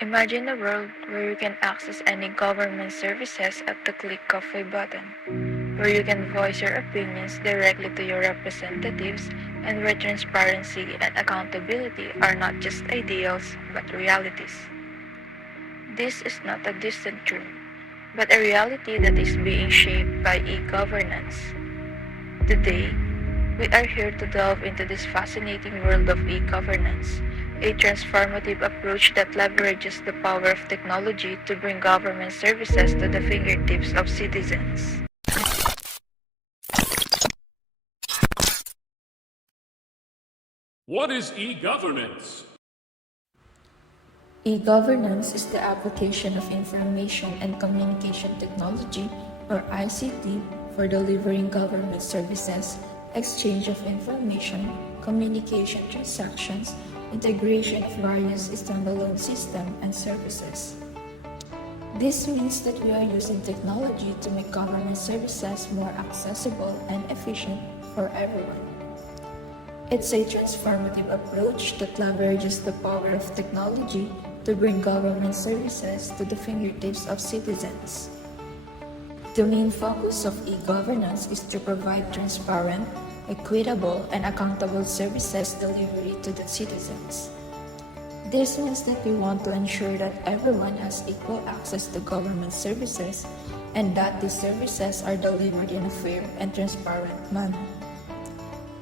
Imagine a world where you can access any government services at the click of a button, where you can voice your opinions directly to your representatives, and where transparency and accountability are not just ideals but realities. This is not a distant dream, but a reality that is being shaped by e governance. Today, we are here to delve into this fascinating world of e governance, a transformative approach that leverages the power of technology to bring government services to the fingertips of citizens. What is e-governance? E governance is the application of information and communication technology, or ICT, for delivering government services, exchange of information, communication transactions, integration of various standalone systems and services. This means that we are using technology to make government services more accessible and efficient for everyone. It's a transformative approach that leverages the power of technology to bring government services to the fingertips of citizens. The main focus of e-governance is to provide transparent, equitable, and accountable services delivery to the citizens. This means that we want to ensure that everyone has equal access to government services and that these services are delivered in a fair and transparent manner.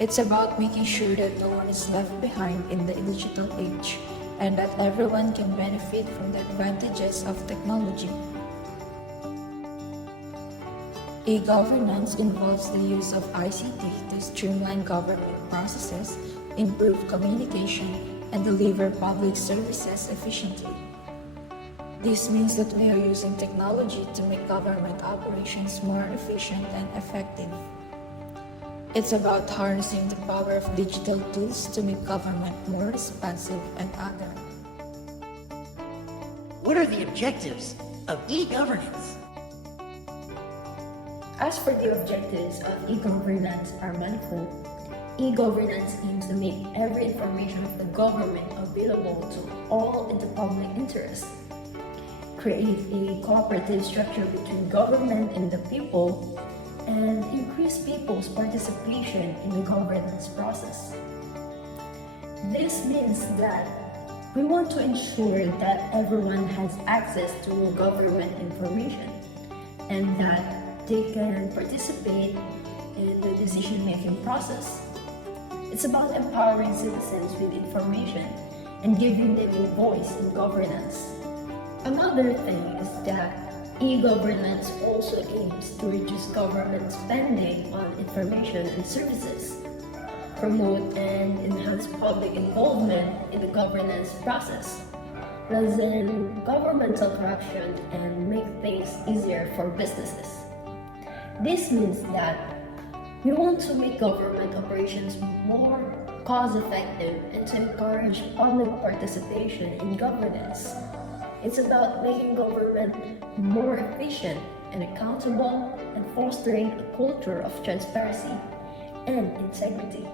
It's about making sure that no one is left behind in the digital age and that everyone can benefit from the advantages of technology. E-governance involves the use of ICT to streamline government processes, improve communication, and deliver public services efficiently. This means that we are using technology to make government operations more efficient and effective. It's about harnessing the power of digital tools to make government more responsive and agile. What are the objectives of e-governance? As for the objectives of e-governance are manifold. E-governance aims to make every information of the government available to all in the public interest. Create a cooperative structure between government and the people, and increase people's participation in the governance process. This means that we want to ensure that everyone has access to government information and that they can participate in the decision-making process. It's about empowering citizens with information and giving them a voice in governance. Another thing is that e-governance also aims to reduce government spending on information and services, promote and enhance public involvement in the governance process, lessen governmental corruption, and make things easier for businesses. This means that we want to make government operations more cost-effective and to encourage public participation in governance. It's about making government more efficient and accountable and fostering a culture of transparency and integrity.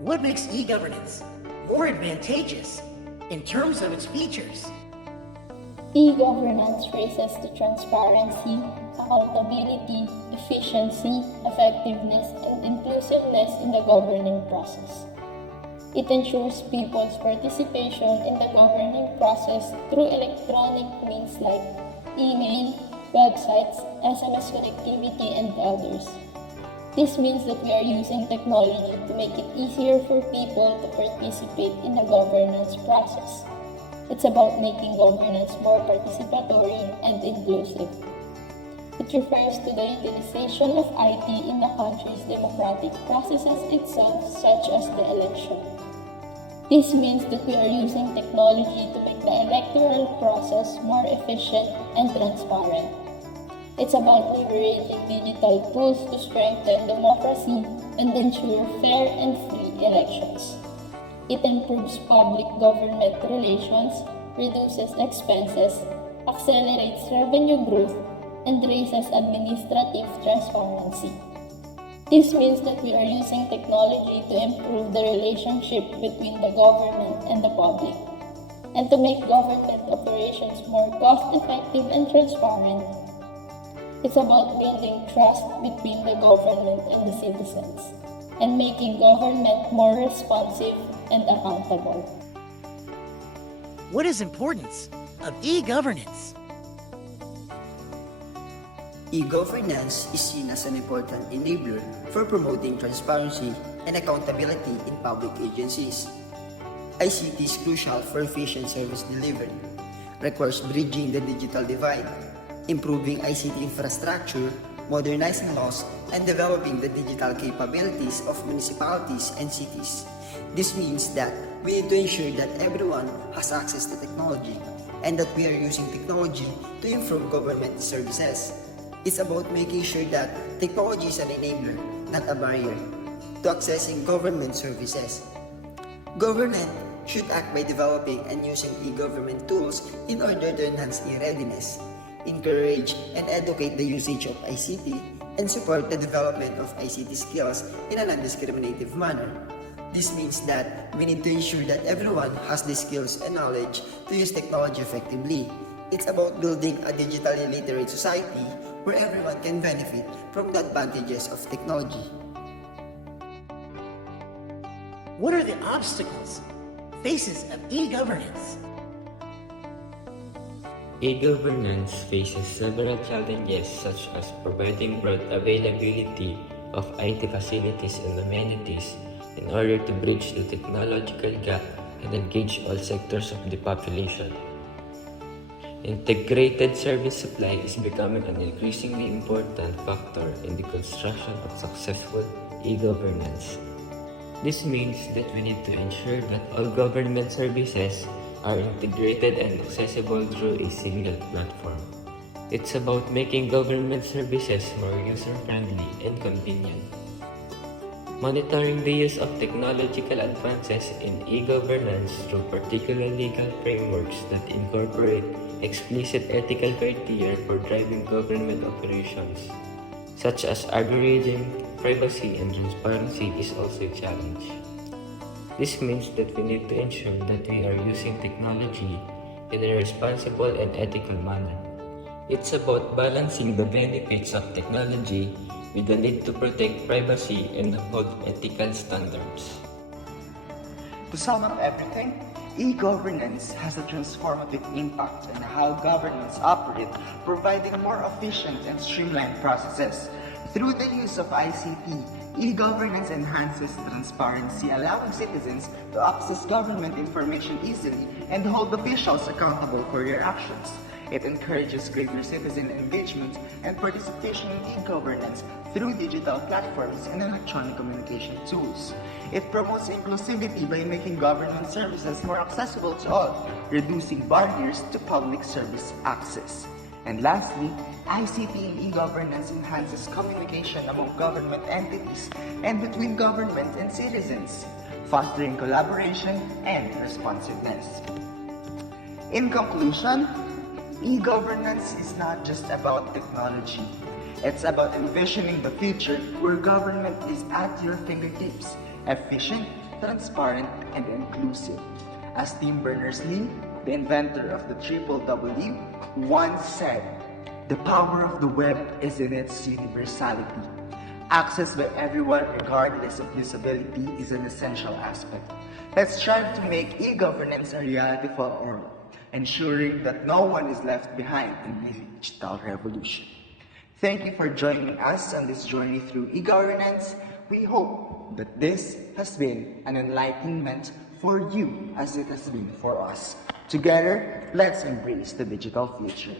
What makes e-governance more advantageous in terms of its features? E-governance raises the transparency, accountability, efficiency, effectiveness, and inclusiveness in the governing process. It ensures people's participation in the governing process through electronic means like email, websites, SMS connectivity, and others. This means that we are using technology to make it easier for people to participate in the governance process. It's about making governance more participatory and inclusive. It refers to the utilization of IT in the country's democratic processes itself, such as the election. This means that we are using technology to make the electoral process more efficient and transparent. It's about leveraging digital tools to strengthen democracy and ensure fair and free elections. It improves public government relations, reduces expenses, accelerates revenue growth, and raises administrative transparency. This means that we are using technology to improve the relationship between the government and the public, and to make government operations more cost-effective and transparent. It's about building trust between the government and the citizens, and making government more responsive and accountable. What is importance of e-governance? E-governance is seen as an important enabler for promoting transparency and accountability in public agencies. ICT is crucial for efficient service delivery, requires bridging the digital divide, improving ICT infrastructure, modernizing laws, and developing the digital capabilities of municipalities and cities. This means that we need to ensure that everyone has access to technology and that we are using technology to improve government services. It's about making sure that technology is an enabler, not a barrier, to accessing government services. Government should act by developing and using e-government tools in order to enhance e-readiness, encourage and educate the usage of ICT, and support the development of ICT skills in a non-discriminative manner. This means that we need to ensure that everyone has the skills and knowledge to use technology effectively. It's about building a digitally literate society where everyone can benefit from the advantages of technology. What are the obstacles, faces of e-governance? E-governance faces several challenges such as providing broad availability of IT facilities and amenities in order to bridge the technological gap and engage all sectors of the population. Integrated service supply is becoming an increasingly important factor in the construction of successful e-governance. This means that we need to ensure that all government services are integrated and accessible through a single platform. It's about making government services more user-friendly and convenient. Monitoring the use of technological advances in e-governance through particular legal frameworks that incorporate explicit ethical criteria for driving government operations, such as algorithm, privacy, and transparency is also a challenge. This means that we need to ensure that we are using technology in a responsible and ethical manner. It's about balancing the benefits of technology with the need to protect privacy and uphold ethical standards. To sum up everything, e-governance has a transformative impact on how governments operate, providing more efficient and streamlined processes. Through the use of ICT, e-governance enhances transparency, allowing citizens to access government information easily and hold officials accountable for their actions. It encourages greater citizen engagement and participation in e-governance through digital platforms and electronic communication tools. It promotes inclusivity by making government services more accessible to all, reducing barriers to public service access. And lastly, ICT and e-governance enhances communication among government entities and between government and citizens, fostering collaboration and responsiveness. In conclusion, e-governance is not just about technology. It's about envisioning the future where government is at your fingertips, efficient, transparent, and inclusive. As Tim Berners-Lee, the inventor of the triple W, once said, "The power of the web is in its universality. Access by everyone regardless of disability is an essential aspect." Let's strive to make e-governance a reality for all, ensuring that no one is left behind in the digital revolution. Thank you for joining us on this journey through e-governance. We hope that this has been an enlightenment for you as it has been for us. Together, let's embrace the digital future.